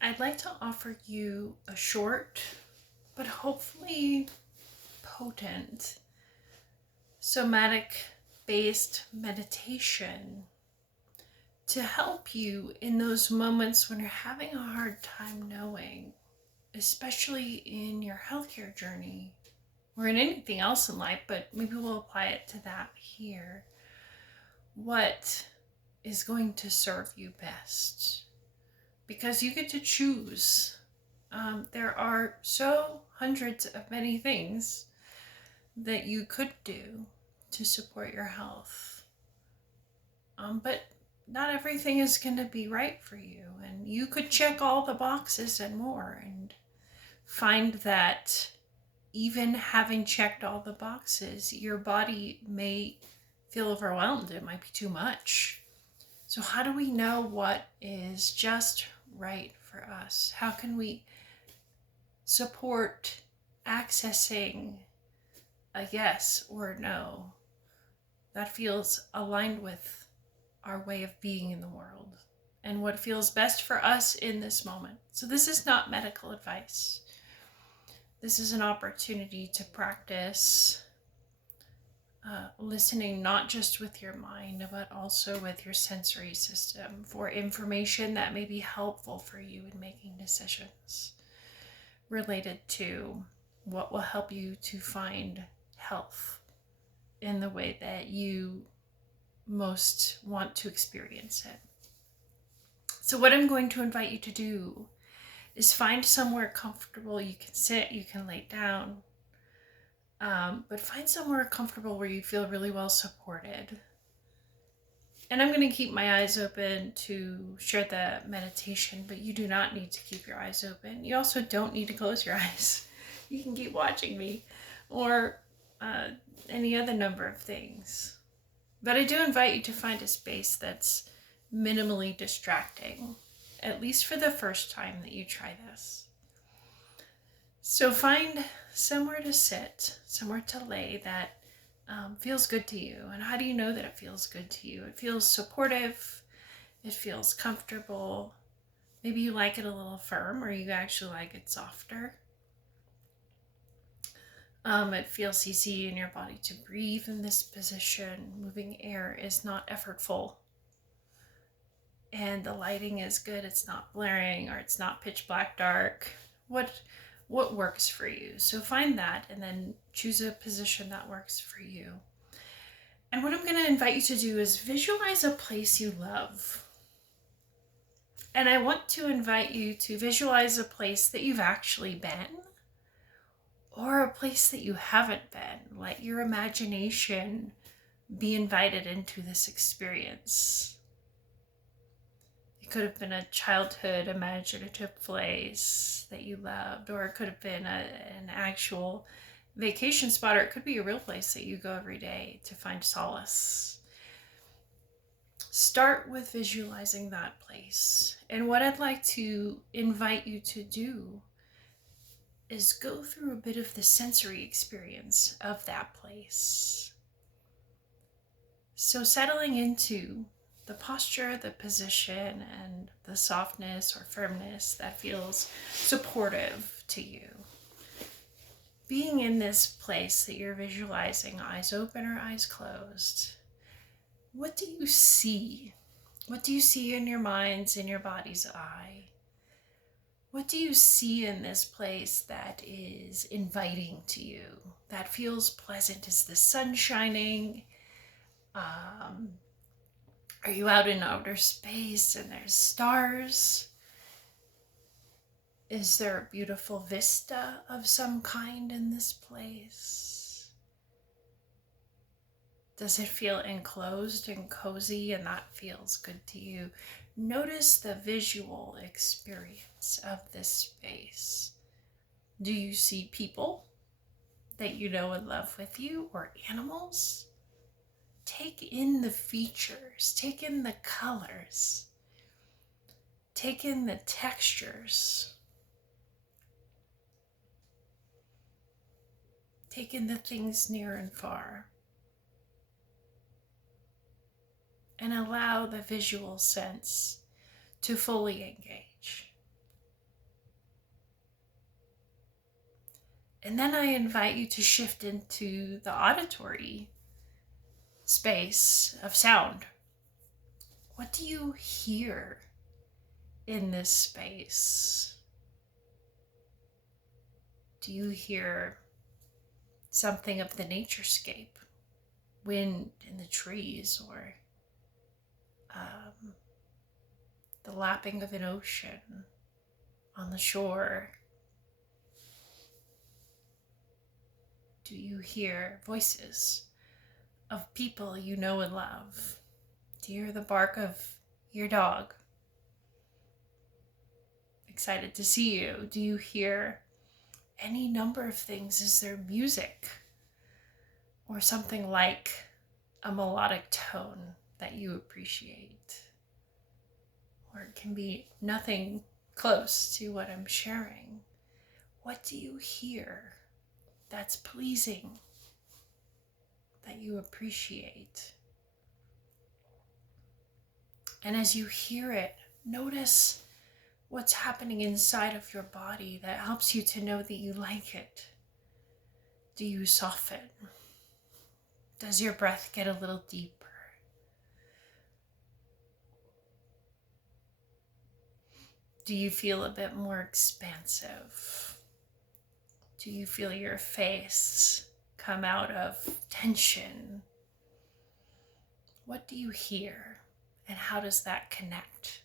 I'd like to offer you a short, but hopefully potent, somatic-based meditation to help you in those moments when you're having a hard time knowing, especially in your healthcare journey or in anything else in life, but maybe we'll apply it to that here. What is going to serve you best? Because you get to choose. There are hundreds of many things that you could do to support your health. But not everything is going to be right for you. And you could check all the boxes and more and find that even having checked all the boxes, your body may feel overwhelmed. It might be too much. So how do we know what is just right for us? How can we support accessing a yes or a no that feels aligned with our way of being in the world and what feels best for us in this moment? So this is not medical advice. This is an opportunity to practice listening not just with your mind, but also with your sensory system for information that may be helpful for you in making decisions related to what will help you to find health in the way that you most want to experience it. So what I'm going to invite you to do is find somewhere comfortable. You can sit, you can lay down, but find somewhere comfortable where you feel really well supported. And I'm going to keep my eyes open to share the meditation, but you do not need to keep your eyes open. You also don't need to close your eyes. You can keep watching me or any other number of things. But I do invite you to find a space that's minimally distracting, at least for the first time that you try this. So find somewhere to sit, somewhere to lay that feels good to you. And how do you know that it feels good to you? It feels supportive. It feels comfortable. Maybe you like it a little firm, or you actually like it softer. It feels easy in your body to breathe in this position. Moving air is not effortful. And the lighting is good. It's not blaring or it's not pitch black dark. What works for you? So find that and then choose a position that works for you. And what I'm going to invite you to do is visualize a place you love. And I want to invite you to visualize a place that you've actually been or a place that you haven't been. Let your imagination be invited into this experience. It could have been a childhood imaginative place that you loved, or it could have been an actual vacation spot, or it could be a real place that you go every day to find solace. Start with visualizing that place. And what I'd like to invite you to do is go through a bit of the sensory experience of that place. So settling into the posture, the position, and the softness or firmness that feels supportive to you. Being in this place that you're visualizing, eyes open or eyes closed, what do you see? What do you see in your mind's, in your body's eye? What do you see in this place that is inviting to you, that feels pleasant? Is the sun shining? Are you out in outer space and there's stars? Is there a beautiful vista of some kind in this place? Does it feel enclosed and cozy and that feels good to you? Notice the visual experience of this space. Do you see people that you know and love with you, or animals? Take in the features, take in the colors, take in the textures, take in the things near and far, and allow the visual sense to fully engage. And then I invite you to shift into the auditory space of sound. What do you hear in this space? Do you hear something of the naturescape, wind in the trees, or the lapping of an ocean on the shore? Do you hear voices of people you know and love? Do you hear the bark of your dog, excited to see you? Do you hear any number of things? Is there music or something like a melodic tone that you appreciate? Or it can be nothing close to what I'm sharing. What do you hear that's pleasing, that you appreciate? And as you hear it, notice what's happening inside of your body that helps you to know that you like it. Do you soften? Does your breath get a little deeper? Do you feel a bit more expansive? Do you feel your face come out of tension? What do you hear, and how does that connect?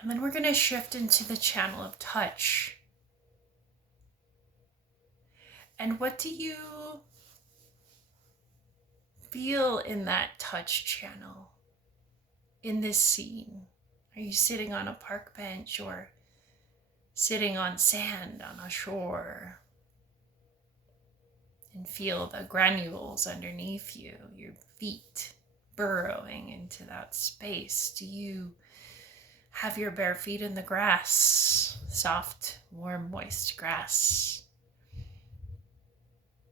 And then we're going to shift into the channel of touch. And what do you feel in that touch channel in this scene? Are you sitting on a park bench or sitting on sand on a shore? And feel the granules underneath you, your feet burrowing into that space. Do you have your bare feet in the grass, soft, warm, moist grass?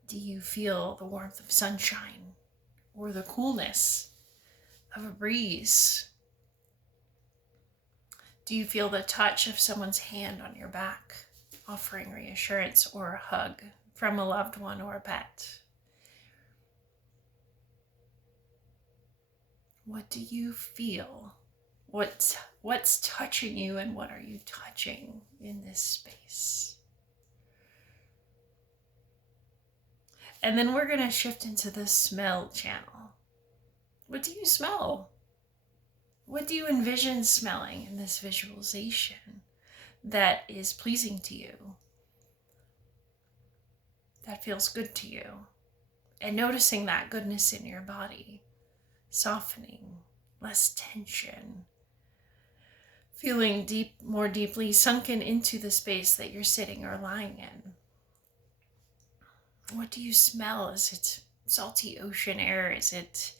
Do you feel the warmth of sunshine or the coolness of a breeze? Do you feel the touch of someone's hand on your back, offering reassurance, or a hug from a loved one or a pet? What do you feel? What's touching you, and what are you touching in this space? And then we're going to shift into the smell channel. What do you smell? What do you envision smelling in this visualization that is pleasing to you, that feels good to you? And noticing that goodness in your body, softening, less tension, feeling more deeply sunken into the space that you're sitting or lying in. What do you smell? Is it salty ocean air? Is it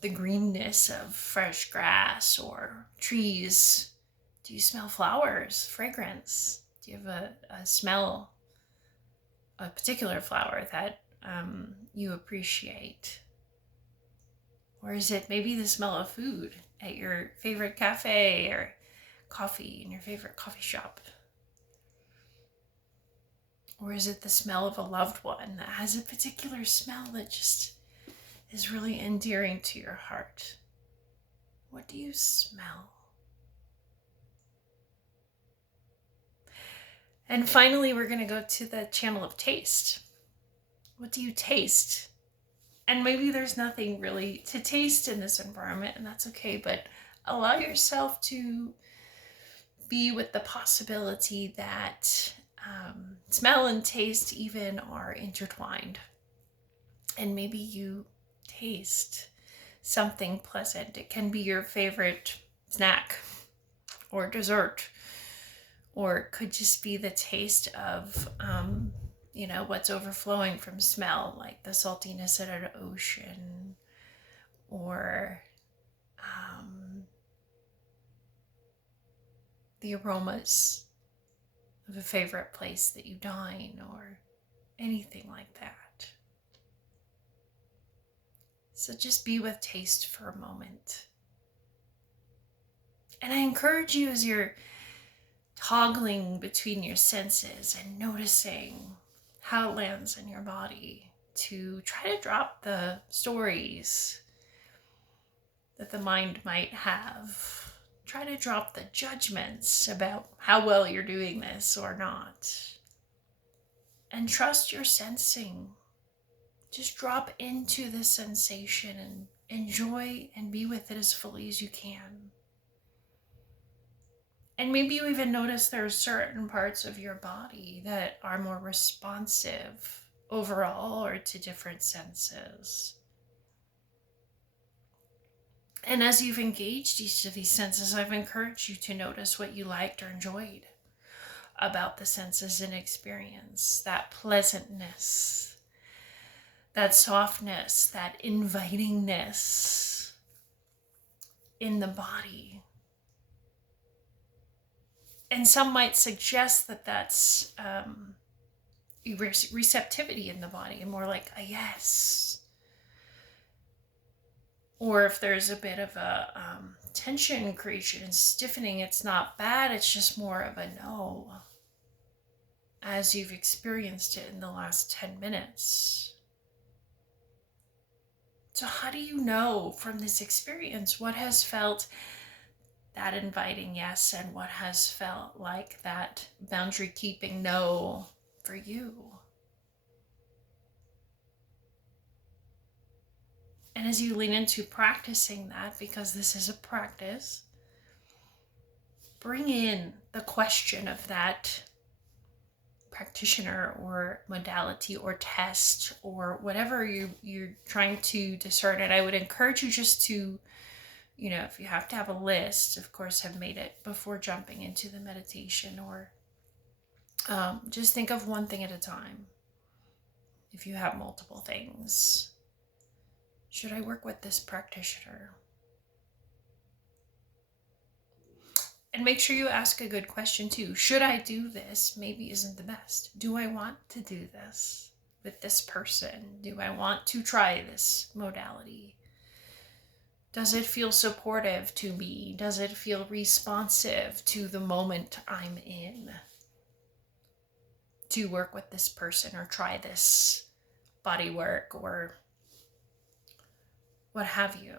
the greenness of fresh grass or trees? Do you smell flowers, fragrance? Do you have a smell, a particular flower that you appreciate? Or is it maybe the smell of food at your favorite cafe, or coffee in your favorite coffee shop? Or is it the smell of a loved one that has a particular smell that just is really endearing to your heart? What do you smell? And finally, we're going to go to the channel of taste. What do you taste? And maybe there's nothing really to taste in this environment, and that's okay, but allow yourself to be with the possibility that smell and taste even are intertwined. And maybe you taste something pleasant. It can be your favorite snack or dessert, or it could just be the taste of what's overflowing from smell, like the saltiness at an ocean, or the aromas of a favorite place that you dine, or anything like that. So just be with taste for a moment. And I encourage you, as you're toggling between your senses and noticing how it lands in your body, to try to drop the stories that the mind might have. Try to drop the judgments about how well you're doing this or not. And trust your sensing. Just drop into the sensation and enjoy and be with it as fully as you can. And maybe you even notice there are certain parts of your body that are more responsive overall or to different senses. And as you've engaged each of these senses, I've encouraged you to notice what you liked or enjoyed about the senses and experience. That pleasantness, that softness, that invitingness in the body. And some might suggest that that's receptivity in the body, and more like a yes. Or if there's a bit of a tension creation and stiffening, it's not bad, it's just more of a no, as you've experienced it in the last 10 minutes. So how do you know from this experience what has felt that inviting yes and what has felt like that boundary keeping no for you? And as you lean into practicing that, because this is a practice, bring in the question of that practitioner or modality or test or whatever you're trying to discern. And I would encourage you just to, if you have to have a list, of course, have made it before jumping into the meditation, or just think of one thing at a time. If you have multiple things, should I work with this practitioner? And make sure you ask a good question too. Should I do this? Maybe isn't the best. Do I want to do this with this person? Do I want to try this modality? Does it feel supportive to me? Does it feel responsive to the moment I'm in? To work with this person or try this body work or what have you.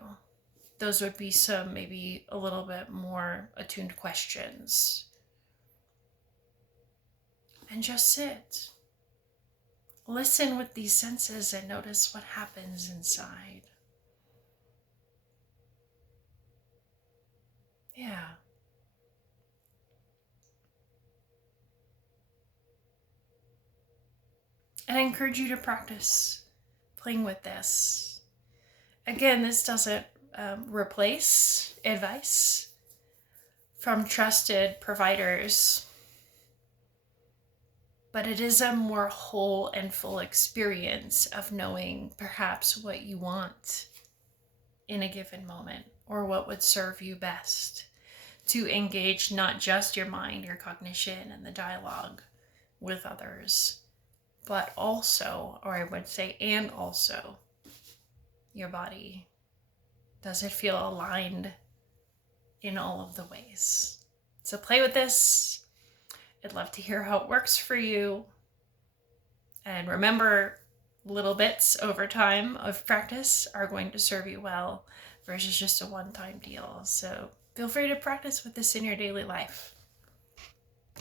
Those would be some maybe a little bit more attuned questions. And just sit. Listen with these senses and notice what happens inside. Yeah. And I encourage you to practice playing with this. Again, this doesn't replace advice from trusted providers, but it is a more whole and full experience of knowing perhaps what you want in a given moment, or what would serve you best to engage not just your mind, your cognition, and the dialogue with others, but also, or I would say, and also, your body. Does it feel aligned in all of the ways? So play with this. I'd love to hear how it works for you. And remember, little bits over time of practice are going to serve you well versus just a one-time deal. So feel free to practice with this in your daily life.